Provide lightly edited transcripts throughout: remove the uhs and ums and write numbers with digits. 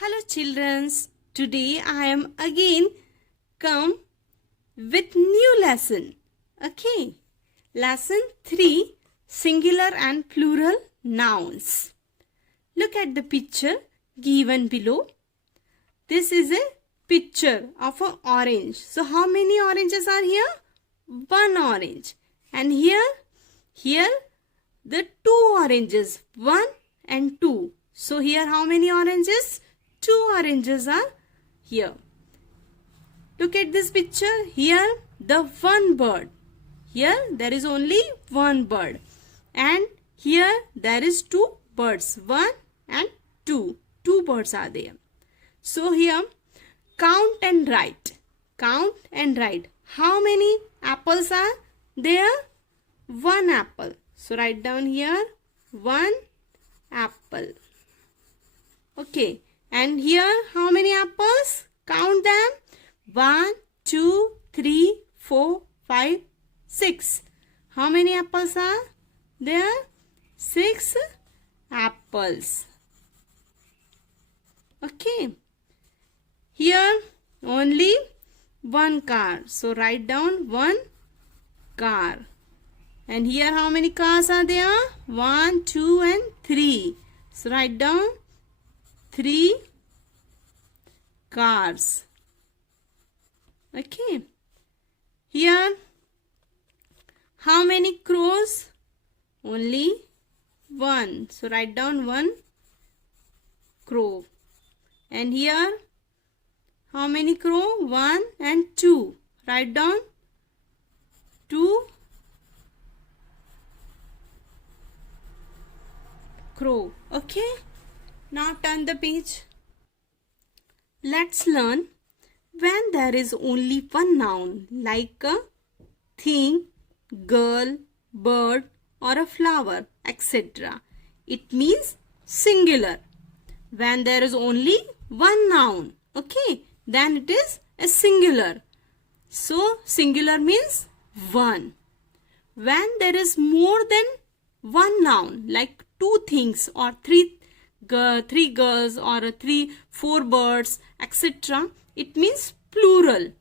Hello childrens, today I am again come with new lesson. Okay, lesson 3, singular and plural nouns. Look at the picture given below. This is a picture of an orange. So how many oranges are here? One orange. And here the two oranges, 1 and 2. So here how many oranges? 2 oranges are here. Look at this picture. Here the one bird. Here there is only one bird. And here there is 2 birds. 1 and 2. 2 birds are there. So here count and write. Count and write. How many apples are there? 1 apple. So write down here 1 apple. Okay. And here how many apples? Count them. 1, 2, 3, 4, 5, 6. How many apples are there? 6 apples. Okay. Here only 1 car. So write down 1 car. And here how many cars are there? 1, 2 and 3. So write down 3 cars. Okay. Here how many crows? Only 1. So write down 1 crow. And here how many crow? 1 and 2. Write down 2 crow. Okay. Now turn the page. Let's learn when there is only one noun like a thing, girl, bird or a flower, etc. It means singular. When there is only one noun, okay, then it is a singular. So singular means one. When there is more than one noun like 2 things or 3 girls or 4 birds, etc., it means plural.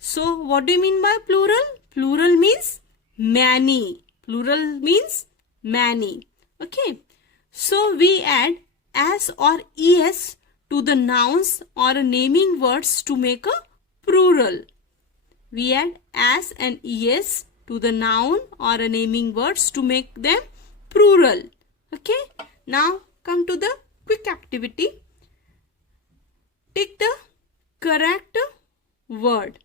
So what do you mean by plural? Plural means many. Plural means many. Okay. So we add s or es to the nouns or naming words to make a plural. We add s and es to the noun or naming words to make them plural. Okay. Now come to the quick activity. Take the correct word.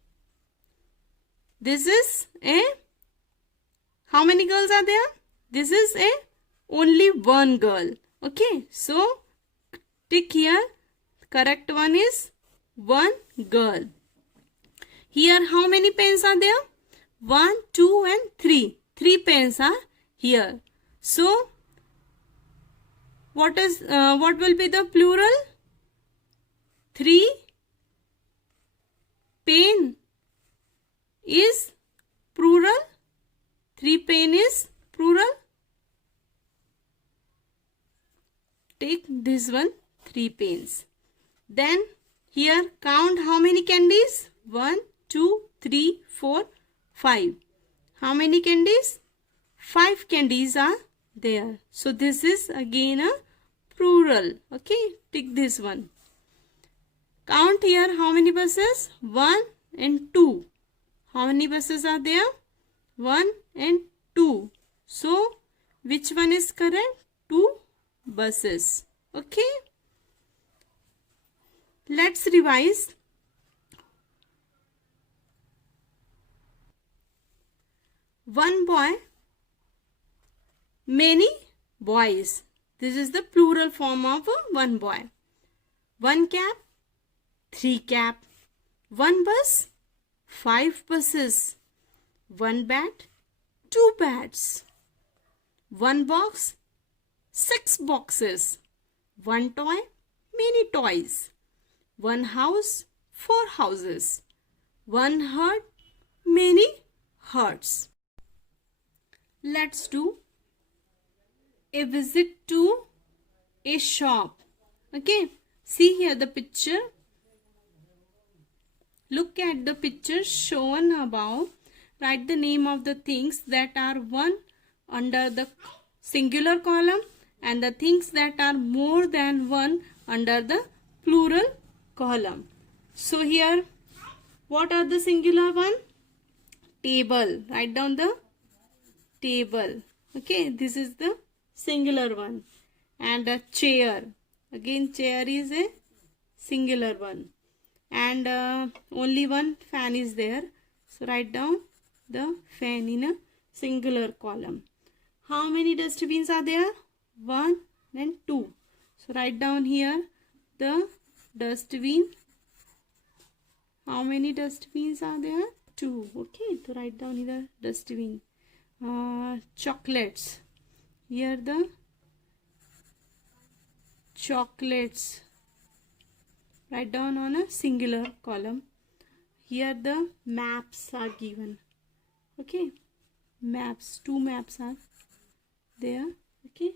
This is a, how many girls are there? This is a only one girl. Okay. So tick here. Correct one is 1 girl. Here how many pens are there? 1, 2 and 3. 3 pens are here. So what will be the plural? 3 pen is plural. 3 pen is plural. Take this one, 3 pens. Then here count how many candies? 1, 2, 3, 4, 5. How many candies? 5 candies are there. So this is again a plural. Okay, tick this one. Count here how many buses? 1 and 2. How many buses are there? 1 and 2. So which one is correct? 2 buses. Okay. Let's revise. One boy, many boys. This is the plural form of one boy. 1 cap, 3 cap. 1 bus, 5 buses. 1 bat, 2 bats. 1 box, 6 boxes. 1 toy, many toys. 1 house, 4 houses. 1 hut, many huts. Let's do a visit to a shop. Okay. See here the picture. Look at the picture shown above. Write the name of the things that are one under the singular column and the things that are more than one under the plural column. So here, what are the singular one? Table. Write down the table. Okay, this is the singular one. And a chair. Again, chair is a singular one. And only one fan is there. So write down the fan in a singular column. How many dustbins are there? 1 and 2. So write down here the dustbin. How many dustbins are there? 2. Okay, so write down here dustbin. Chocolates. Here the chocolates. Write down on a singular column. Here the maps are given. Okay, maps. 2 maps are there. Okay,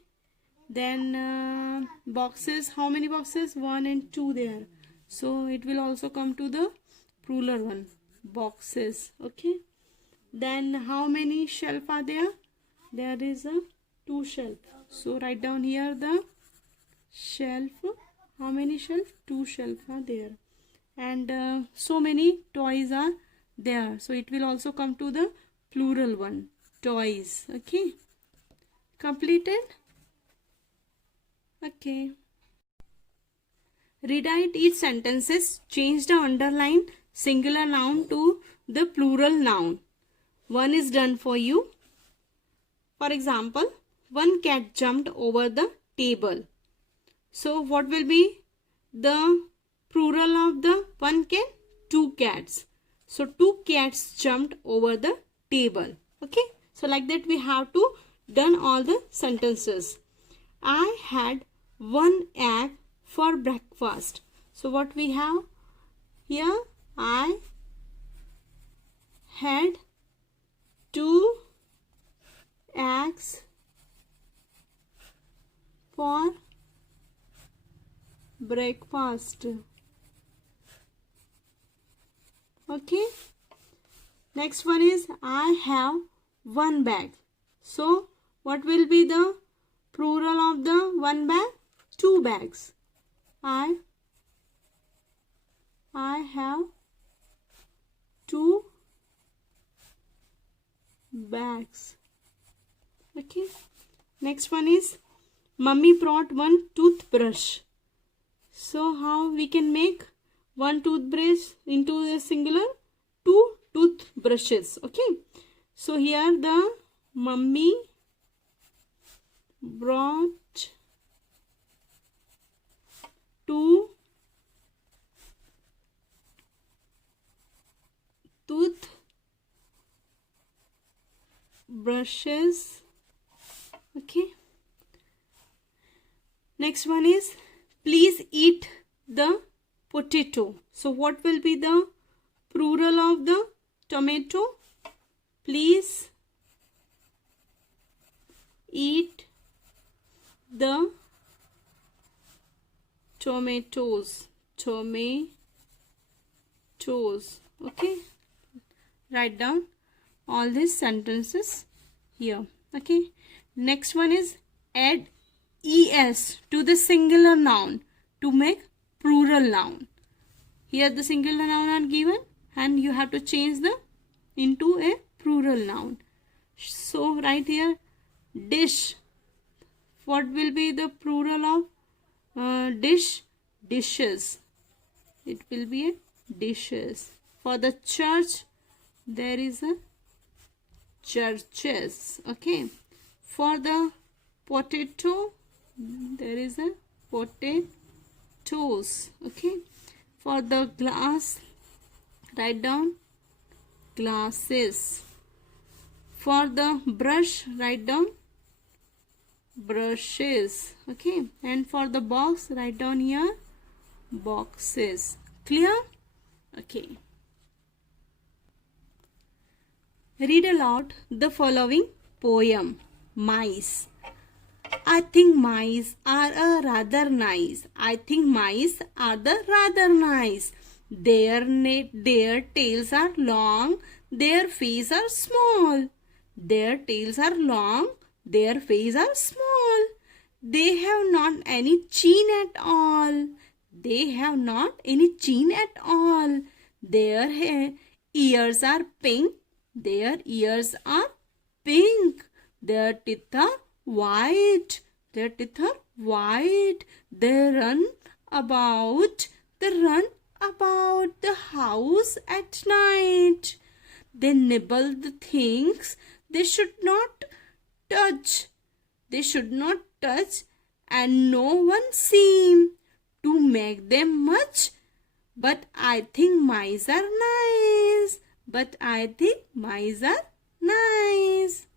then boxes. How many boxes? 1 and 2 there. So it will also come to the plural one. Boxes. Okay. Then how many shelf are there? There is a 2 shelf. So write down here the shelf. How many shelf? 2 shelf are there. And so many toys are there. So it will also come to the plural one. Toys. Okay. Completed? Okay. Rewrite each sentences. Change the underlined singular noun to the plural noun. One is done for you. For example, one cat jumped over the table. So what will be the plural of the one cat? 2 cats. So 2 cats jumped over the table. Okay. So like that we have to done all the sentences. I had 1 egg for breakfast. So what we have here? I had 2 eggs for breakfast. Okay. Next one is I have 1 bag. So what will be the plural of the 1 bag? 2 bags. I have 2 bags. Okay. Next one is Mummy brought 1 toothbrush. So how we can make 1 toothbrush into a singular? 2 toothbrushes. Okay. So here the mummy brought 2 toothbrushes. Okay. Next one is please eat the potato. So what will be the plural of the tomato? Please eat the tomatoes. Okay. Write down all these sentences here. Okay. Next one is add es to the singular noun to make plural noun. Here the singular noun are given and you have to change the into a plural noun. So right here dish. What will be the plural of dish? Dishes. It will be a dishes. For the church there is a churches. Okay. For the potato there is a potatoes. Okay. For the glass write down glasses. For the brush write down brushes. Okay. And for the box write down here boxes. Clear? Okay. Read aloud the following poem. Mice. I think mice are rather nice. I think mice are rather nice. Their tails are long. Their faces are small. Their tails are long. Their faces are small. They have not any chin at all. They have not any chin at all. Ears are pink. Their ears are pink. Their teeth are white. Their teeth are white. They run about. They run about the house at night. They nibble the things they should not touch. They should not touch, and no one seem to make them much. But I think mice are nice. But I think mice are nice.